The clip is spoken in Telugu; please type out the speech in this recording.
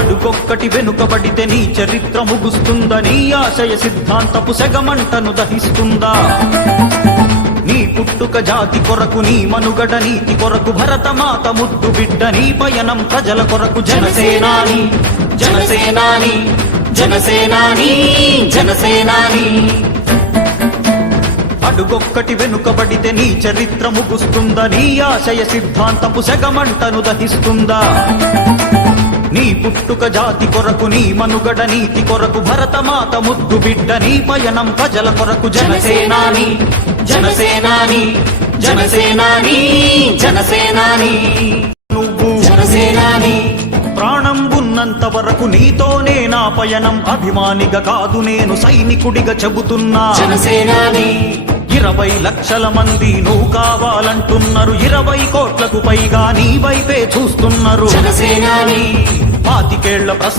అడుగొక్కటి వెనుకబడితే నీ చరిత్ర ముగుస్తుందని ఆశయ సిద్ధాంతపు సెగమంటను దహిస్తుందా? నీ పుట్టుక జాతి కొరకు నీ మనుగడ నీతి కొరకు భరతమాత ముద్దు బిడ్డ నీ పయనం ప్రజల కొరకు జనసేనాని జనసేనాని జనసేనాని జనసేనాని. అడుగొక్కటి వెనుకబడితే నీ చరిత్ర ముగుస్తుందా? నీ ఆశయ సిద్ధాంతపు సెగమంటను దహిస్తుందా? పుట్టుక జాతి కొరకు నీ మనుగడ నీతి కొరకు భరతమాత ముద్దు బిడ్డ నీ పయనం ప్రజల కొరకు జనసేనాని జనసేనాని జనసేనాని జనసేనాని. నువ్వు జనసేనాని. ప్రాణం ఉన్నంత వరకు నీతోనే నా పయనం అభిమానిగా కాదు నేను సైనికుడిగా చెబుతున్నా. జనసేనాని. ఇరవై లక్షల మంది నువ్వు కావాలంటున్నారు ఇరవై కోట్లకు పైగా నీ వైపే చూస్తున్నారు. జనసేనాని. పాతికేళ్ళ ప్రస్థ